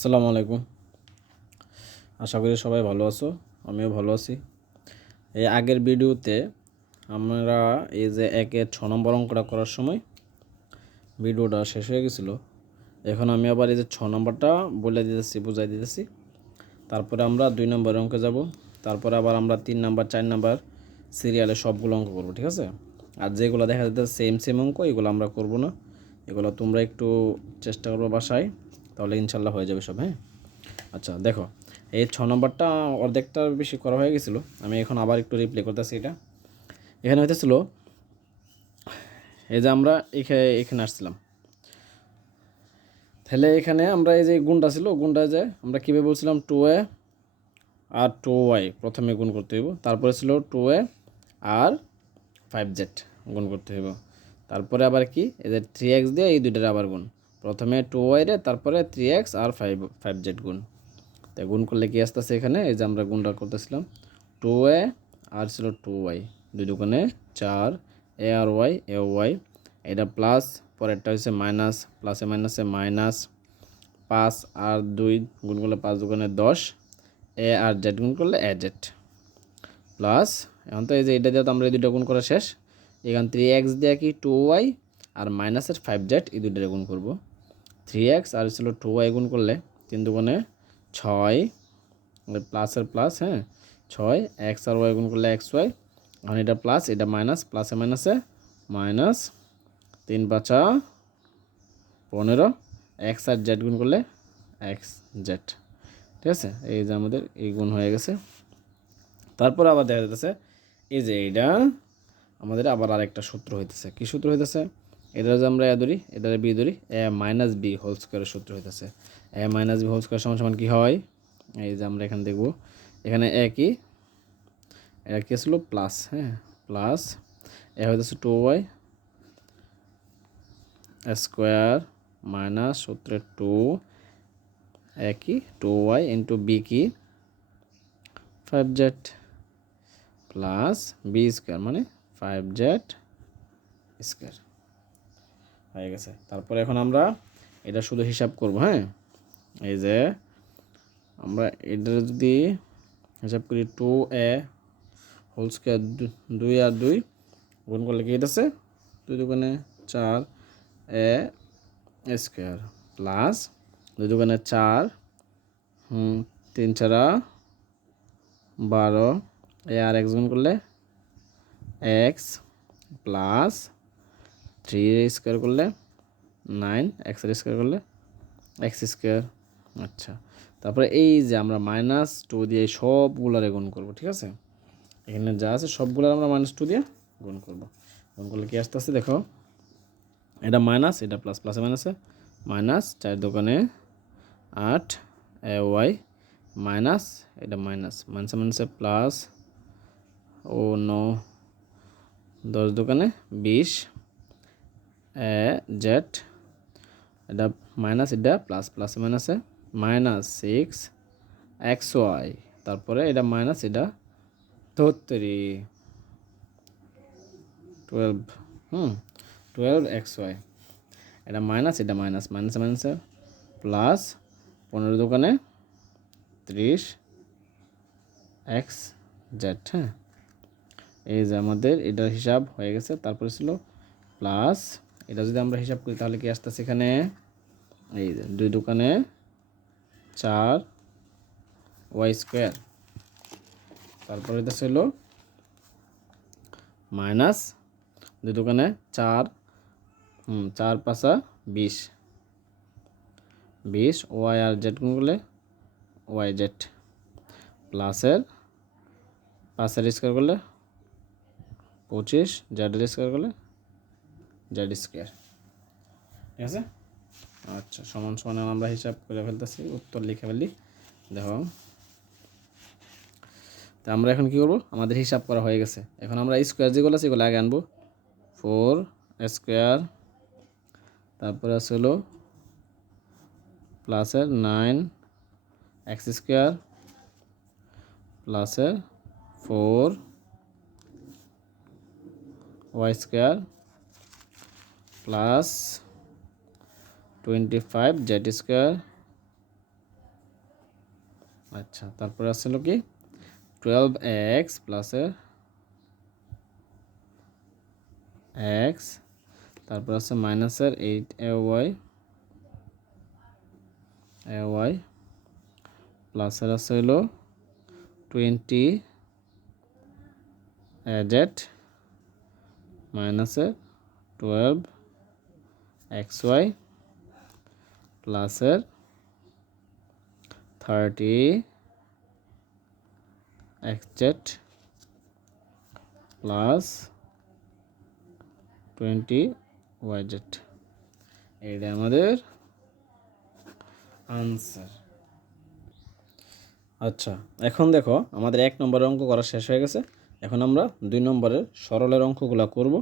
আসসালামু আলাইকুম। আশা করি সবাই ভালো আছো, আমিও ভালো আছি। এই আগের ভিডিওতে আমরা এই যে 1-এর 6 নম্বর অঙ্কটা করার সময় ভিডিওটা শেষ হয়ে গেছিলো। এখন আমি আবার এই যে 6 নম্বরটা বলে দিতেছি, বুঝাই দিতেছি। তারপরে আমরা 2 নম্বর অঙ্কে যাব। তারপরে আবার আমরা 3 নাম্বার 4 নাম্বার সিরিয়ালে সবগুলো অঙ্ক করব, ঠিক আছে? আর যেগুলো দেখা যাচ্ছে সেম অঙ্ক, এগুলো আমরা করব না। এগুলো তোমরা একটু চেষ্টা করবে বাসায়, তাহলে ইনশাল্লাহ হয়ে যাবে সব। হ্যাঁ, আচ্ছা দেখো, এই 6 নম্বরটা অর্ধেকটার বেশি করা হয়ে গেছিলো। আমি এখন আবার একটু রিপ্লে করতেছি। এখানে হইতেছিল, এই যে আমরা এখানে আসছিলাম, তাহলে এখানে আমরা এই যে গুণটা ছিল, গুণটা যে আমরা কীভাবে বলছিলাম 2a আর 2y প্রথমে গুণ করতে হইব। তারপরে ছিল 2a আর 5z গুণ করতে হইব। তারপরে আবার কি, এই যে 3x দিয়ে এই দুইটার আবার গুণ। প্রথমে 2y রে, তারপরে 3x আর 5z গুণ। তাই গুণ করলে কি আসতেছে এখানে, এই যে আমরা গুণটা করতেছিলাম 2a আর ছিল 2y, দুই দুগুণে 4, a আর y, a y, এটা প্লাস, পরেরটা হচ্ছে মাইনাস, প্লাসে মাইনাসে মাইনাস, 5 আর 2 গুণ করলে 5 দুগুণে 10, a আর z গুণ করলে a z প্লাস। এখন তো এই যে এটা দিয়ে তো আমরা এই দুটো গুণ করা শেষ। এখান 3x দিয়ে কি 2y আর মাইনাসের 5z এই দুইটা গুণ করব। 3x আর ছিল 2y গুণ করলে 3 দুগুণে 6, প্লাসের প্লাস, হ্যাঁ 6, এক্স আর ওয়াই গুণ করলে এক্স ওয়াই। এখন এটা প্লাস, এটা মাইনাস, প্লাসে মাইনাসে মাইনাস, 3 5 15, এক্স আর জেড গুণ করলে এক্স জেড। ঠিক আছে, এই যে আমাদের এই গুণ হয়ে গেছে। তারপর আবার দেখা যাচ্ছে এই যে এইটা আমাদের আবার আরেকটা সূত্র হইতেছে। কি সূত্র হইতেছে, এটা যে আমরা এ ধরি, এটা বি ধরি, এ মাইনাস বি হোল স্কোয়ারের সূত্র হইতেছে। A minus b whole square সমান সমান কী হয়, এই যে আমরা এখানে দেখব, এখানে একই, এটা কি আসলো প্লাস, হ্যাঁ প্লাস, এ হইতেছে 2y স্কোয়ার মাইনাস সূত্রে 2, একই 2y ইন্টু বি কি 5z প্লাস বি স্কোয়ার মানে 5z স্কোয়ার হয়ে গেছে। তারপরে এখন আমরা এটা শুধু হিসাব করব। হ্যাঁ, এই যে আমরা এটা যদি হিসাব করি 2a হোল স্কোয়ার, 2 আর 2 গুণ করলে কি হইতেছে 2 দুগুণে 4 a স্কোয়ার প্লাস 2 দুগুণে 4, 3 4 12, এ আর এক্স গুণ করলে এক্স প্লাস 3 স্কোয়ার করলে 9, এক্স স্কোয়ার করলে এক্স স্কোয়ার। আচ্ছা, তারপরে এই যে আমরা -2 দিয়ে সবগুলারে গুণ করব। ঠিক আছে, এখানে যা আছে সবগুলার আমরা -2 দিয়ে গুণ করব। গুণ করলে কি আসতে আসতে দেখো, এটা মাইনাস, এটা প্লাস, প্লাসে মাইনাসে মাইনাস, 4 দোকানে 8, এ ওয়াই মাইনাস, এটা মাইনাস, মাইনাসে মাইনাসে প্লাস, ও নো 10 দোকানে 20, এ জেড, এটা মাইনাস, এটা প্লাস, প্লাসে মাইনাসে মাইনাস 6 এক্স ওয়াই, তারপরে এটা মাইনাস, এটা 12 12 এক্স ওয়াই, এটা মাইনাস, এটা মাইনাস, মাইনাসে মাইনাসে প্লাস, 15 দোকানে 30 এক্স জেড। হ্যাঁ, এই যে আমাদের এটার হিসাব হয়ে গেছে। তারপরে ছিল প্লাস, এটা যদি আমরা হিসাব করি তাহলে কি আসতেছে এখানে, এই যে 2 দোকানে 4 ওয়াই স্কোয়ার, তারপরে এটা ছিল মাইনাস 2 দোকানে 4, 4 5 20, 20 ওয়াই আর জেড গুণ করলে ওয়াই জেড প্লাসের 5 স্কোয়ার করলে 25, জেড স্কোয়ার করলে জেড স্কোয়ার। ঠিক আছে, আচ্ছা সমান সমান আমরা হিসাব করে ফেলতেছি, উত্তর লিখে ফেলি। দেখো, তা আমরা এখন কি করব, আমাদের হিসাব করা হয়ে গেছে। এখন আমরা স্কোয়ার যেগুলো আছে এগুলো আগে আনবো। 4 স্কোয়ার, তারপরে আছে হলো প্লাসের 9 এক্স স্কোয়ার প্লাসের 4 y square plus 25 z square আচ্ছা, তারপরে আসছিল কি 12x প্লাসের এক্স, তারপর আছে মাইনাসের 8ay প্লাসের আছে হলো 20z মাইনাসের 12xy প্লাসের 30xz প্লাস 20yz। এইটা আমাদের আনসার। আচ্ছা, এখন দেখো আমাদের 1 নম্বরের অঙ্ক করা শেষ হয়ে গেছে। এখন আমরা 2 নম্বরের সরলের অঙ্কগুলো করব।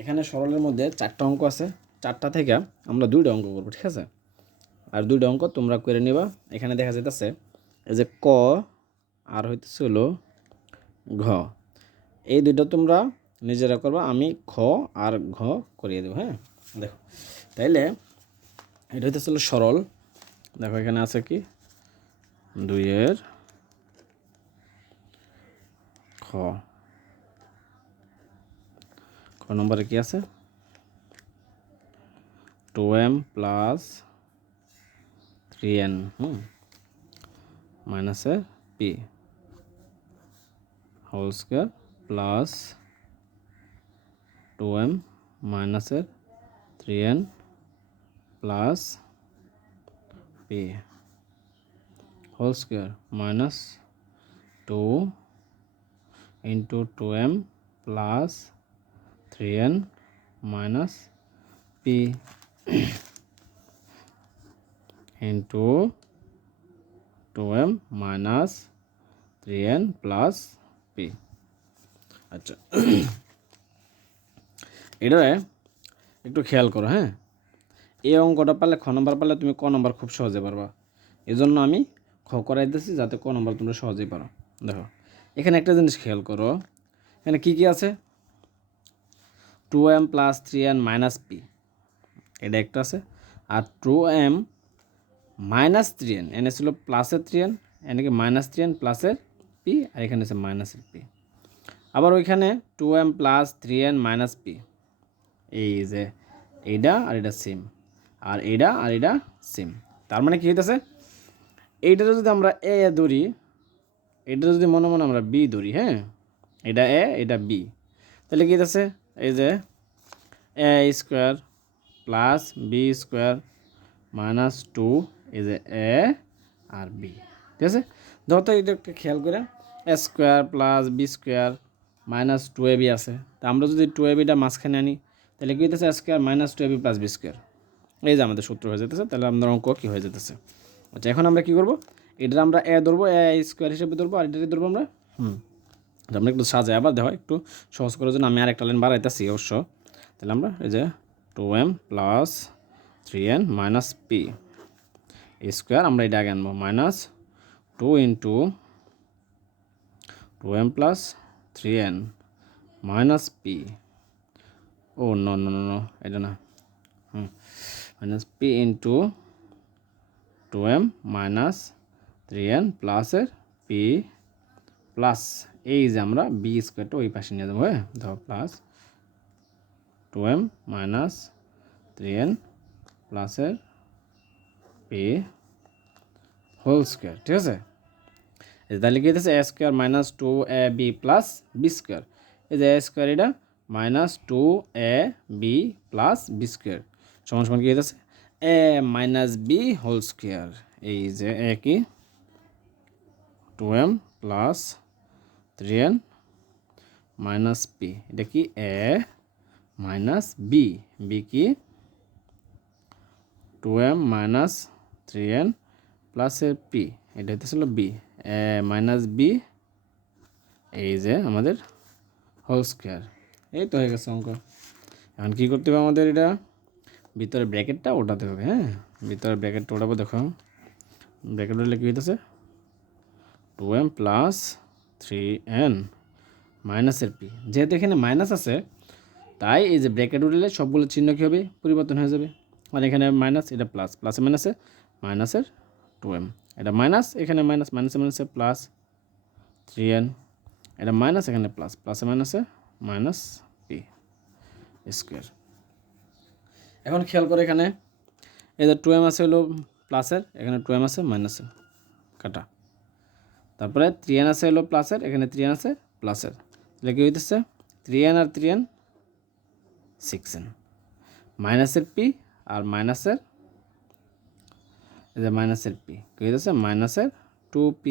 এখানে সরলের মধ্যে 4টা অঙ্ক আছে, 4টা থেকে আমরা 2টা অঙ্ক করব, ঠিক আছে? আর 2টা অঙ্ক তোমরা করে নিবা। এখানে দেখা যাইতেছে এই যে ক আর হইতেছে হলো ঘ, এই দুইটা তোমরা নিজেরা করবা, আমি খ আর ঘ করিয়ে দেবো। হ্যাঁ, দেখো তাইলে এটা হইতেছিল সরল। দেখো এখানে আছে কি 2 খ, খ নম্বরে কি আছে 2m প্লাস 3n মাইনাসে P whole square plus 2m মাইনাসের 3n plus p whole square minus 2 into 2m plus 3n minus p into 2m minus 3n plus p. আচ্ছা, এটা একটু খেয়াল করো। হ্যাঁ, এই অঙ্কটা পারলে খ নম্বর পারলে তুমি ক নম্বর খুব সহজে পারবা। এই জন্য আমি খ করাই দিতেছি যাতে ক নম্বর তোমরা সহজেই পারো। দেখো এখানে একটা জিনিস খেয়াল করো, এখানে কি কি আছে 2m plus 3n minus P, এটা একটা আছে। আর 2m মাইনাস 3n, এনে ছিল প্লাসের 3n, এনেকে মাইনাস 3n প্লাসের পি, আর এখানে আছে মাইনাসের পি। আবার ওইখানে 2m plus 3n minus P, এই যে এইটা আর এটা সেম, আর এইটা আর এটা সেম। তার মানে কি হইতেছে এইটা যদি আমরা এ ধরি, এটা যদি মনে মনে আমরা বি ধরি, হ্যাঁ এটা এ এটা বি, তাহলে কি হইতেছে এই যে a square plus b square minus 2, এই যে এ আর বি, ঠিক আছে? ধরো তো এটা একটা খেয়াল করে a square plus b square minus 2ab আছে, তা আমরা যদি 2abটা মাঝখানে আনি তাহলে কি হইতেছে square minus 2ab plus b square, এই যে আমাদের সূত্র হয়ে যেতেছে। তাহলে আমাদের অঙ্ক কী হয়ে যেতেছে। আচ্ছা, এখন আমরা কী করবো, এটা আমরা এ ধরবো, এ স্কোয়ার হিসেবে ধরবো, আর এটাকে ধরবো আমরা আমরা একটু সাজাই আবার দেখো একটু সহজ করার জন্য আমি আর একটা লাইন বাড়াইতেছি অবশ্য। তাহলে আমরা এই যে 2m plus 3n minus P square, আমরা এটা আগে আনবো minus 2 into 2m plus 3n minus p, oh no no no no এটা না, minus p into 2m minus 3n প্লাসের পি প্লাস এই যে আমরা বি স্কোয়ারটা ওই পাশে নিয়ে যাবো। হ্যাঁ, ধরো প্লাস 2m মাইনাস 3n প্লাসের পি হোল স্কোয়ার, ঠিক আছে? তাহলে কি হইতেছে a square minus 2ab plus b square, এই যে এ স্কোয়ার এটা minus 2ab plus b square সমান সমান কি হইতেছে a minus b whole square, এই যে এ কি 2m plus 3n minus P, এটা কি এ মাইনাস বি, বি কি 2m মাইনাস 3n প্লাসের পি, এটা হইতেছিল বি এ মাইনাস বি, এই যে আমাদের হোল স্কোয়ার। এই তো হয়ে গেছে অঙ্ক। এখন কী করতে হবে আমাদের, এটা ভিতরে ব্র্যাকেটটা ওঠাতে হবে। হ্যাঁ, ভিতরে ব্র্যাকেটটা ওঠাবো। দেখো ব্র্যাকেট উঠলে কী হইতেছে 2m প্লাস 3n মাইনাসের পি, যেহেতু এখানে মাইনাস আছে তাই এই যে ব্র্যাকেট উঠলে সবগুলো চিহ্ন কী হবে পরিবর্তন হয়ে যাবে, আর এখানে মাইনাস, এটা প্লাস, প্লাসে মাইনাসে মাইনাসের 2m, এটা মাইনাস, এখানে মাইনাস, মাইনাসে মাইনাসে প্লাস 3n, এটা মাইনাস, এখানে প্লাস, প্লাসে মাইনাসে মাইনাস পি স্কোয়ার। এখন খেয়াল করে এখানে এই যে 2m আছে হলো প্লাসের, এখানে 2m আছে মাইনাসের, কাটা। তারপরে 3n আছে হলো প্লাসের, এখানে 3n আছে প্লাসের, তাহলে কি হইতেছে 3n আর 3n 6n, মাইনাসের পি আর মাইনাসের এই যে মাইনাসের পি কি হইতেছে মাইনাসের 2p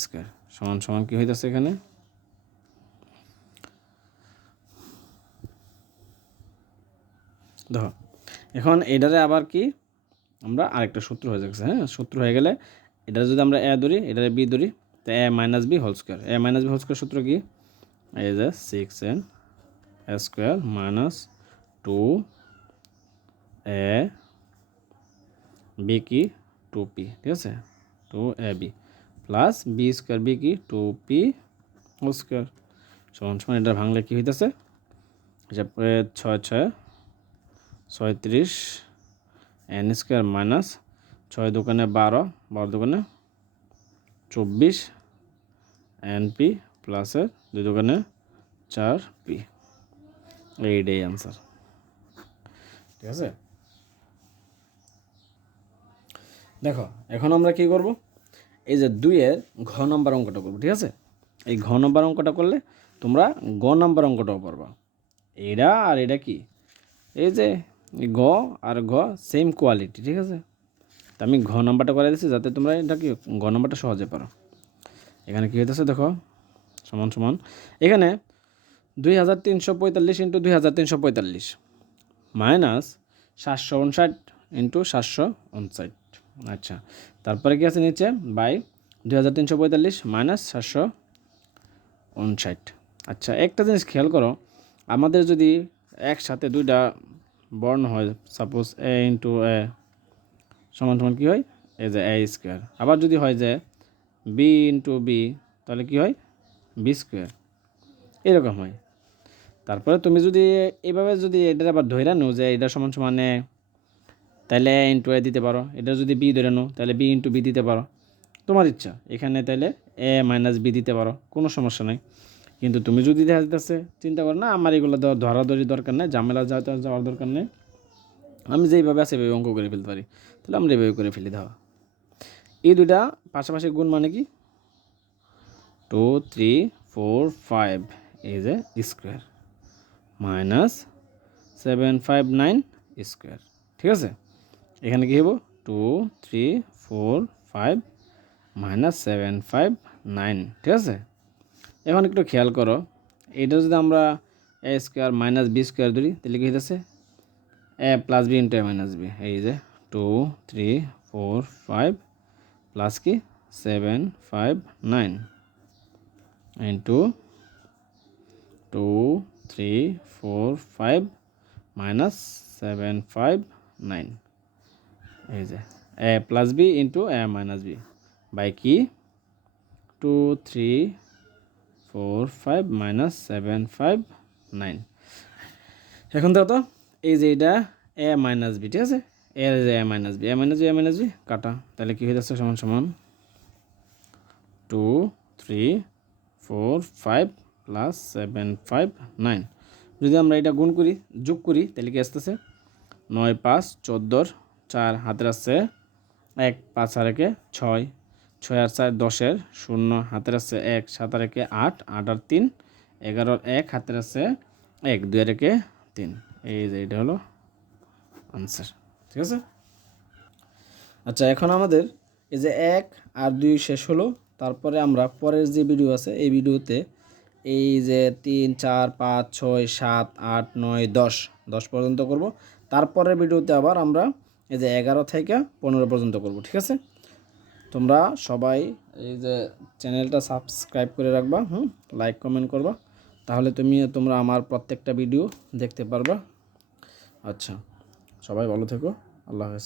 স্কোয়ার সমান সমান কি হইতেছে এখানে দেখো। এখন এটারে আবার কি আমরা আরেকটা সূত্র হয়ে যাচ্ছে, হ্যাঁ সূত্র হয়ে গেলে এটা যদি আমরা এ ধরি, এটারে বি ধরি, তো এ মাইনাস বি হোল স্কোয়ার, এ মাইনাস বি হোল স্কোয়ার সূত্র কি এই যে 6n square minus 2a B কি 2p, ঠিক আছে 2ab plus b square B কি 2p হোল স্কোয়ার সমান সমান এটা ভাঙলে কি হইতেছে হিসাব করে 6 6 36 n স্কোয়ার মাইনাস 6 দোকানে 12, 12 দোকানে 24 np প্লাসের 2 দোকানে 4p, এইটাই আনসার, ঠিক আছে। দেখো এখন আমরা কি করব, এই যে 2-এর ঘ নম্বর অঙ্কটা করব, ঠিক আছে। এই ঘ নম্বর অঙ্কটা করলে তোমরা গ নম্বর অঙ্কটাও পারবা। এটা আর এটা কি এই যে গ আর ঘ সেম কোয়ালিটি, ঠিক আছে। তো আমি ঘ নম্বরটা করে দিচ্ছি যাতে তোমরা এটা কি গ নম্বরটা সহজে পারো। এখানে কী হইতেছে দেখো সমান সমান এখানে 2345 ইন্টু 2345 মাইনাস 759 ইন্টু 759, আচ্ছা। তারপরে কি আছে নিচে বাই 2345 মাইনাস 759। আচ্ছা একটা জিনিস খেয়াল করো, আমাদের যদি একসাথে দুইটা বর্ণ হয়, সাপোজ এ ইন্টু এ সমান সমান কী হয় এই যে এ স্কোয়ার, আবার যদি হয় যে বি ইন্টু বি তাহলে কী হয় বি স্কোয়ার, এরকম হয়। তারপরে তুমি যদি এইভাবে যদি এটার আবার ধরে নাও যে এটা সমান সমান এ, তাহলে এ ইন্টু এ দিতে পারো, এটা যদি বি ধরে নাও তাহলে বি ইন্টু বি দিতে পারো, তোমার ইচ্ছা। এখানে তাহলে এ মাইনাস বি দিতে পারো, কোনো সমস্যা নাই। কিন্তু তুমি যদি দেখা যেতেছে চিন্তা করো না আমার এগুলো ধরাধরি দরকার নেই, ঝামেলা যাওয়ার দরকার নেই, আমি যেইভাবে আছে এইভাবে অঙ্ক করে ফেলতে পারি, তাহলে আমরা এইভাবে করে ফেলি। দেওয়া এই দুইটা পাশাপাশি গুণ মানে কি 2 3 4 5 এই যে স্কোয়ার মাইনাস 759 স্কোয়ার, ঠিক আছে। এখানে কী হবো 2 3 4 5 মাইনাস 759, ঠিক আছে। এখন একটু খেয়াল করো, এটা যদি আমরা এ স্কোয়ার মাইনাস বি স্কোয়ার ধরি তাহলে কী হইতেছে এ plus b into a minus B, এই যে 2 3 4 5 প্লাস কি 759 ইন্টু 2 3 4 5 মাইনাস 759, এই যে a plus b into a minus b by কি 2 3 4 5 মাইনাস 759। এখন দেখো তো এই যে এটা এ মাইনাস বি, ঠিক আছে, এর যে এ minus B, A minus B A minus B কাটা, তাহলে কী হয়ে যাচ্ছে সমান সমান 2 3 4 5 প্লাস 759। যদি আমরা এটা গুণ করি যোগ করি তাহলে কি আসতেছে 9 5 14, 4 হাতের আছে 1 5 আর 1 6, 6 আর 4 10, 0 হাতের আছে 1 7 আর 1 8, 8 আর 3 11, 1 হাতের আছে 1 2 আর 1 3, এই যে এটা হলো আনসার, ঠিক আছে। আচ্ছা এখন আমাদের এই যে 1 আর 2 শেষ হলো, তারপরে আমরা পরের যে ভিডিও আছে এই ভিডিওতে এই যে 3 4 5 6 7 8 9 10 পর্যন্ত করব। তারপরের ভিডিওতে আবার আমরা এই যে 11 থেকে 15 পর্যন্ত করব, ঠিক আছে। তোমরা সবাই এই যে চ্যানেলটা সাবস্ক্রাইব করে রাখবা, লাইক কমেন্ট করবা, তাহলে তোমরা আমার প্রত্যেকটা ভিডিও দেখতে পারবা। আচ্ছা সবাই ভালো থেকো, আল্লাহ হাফেজ।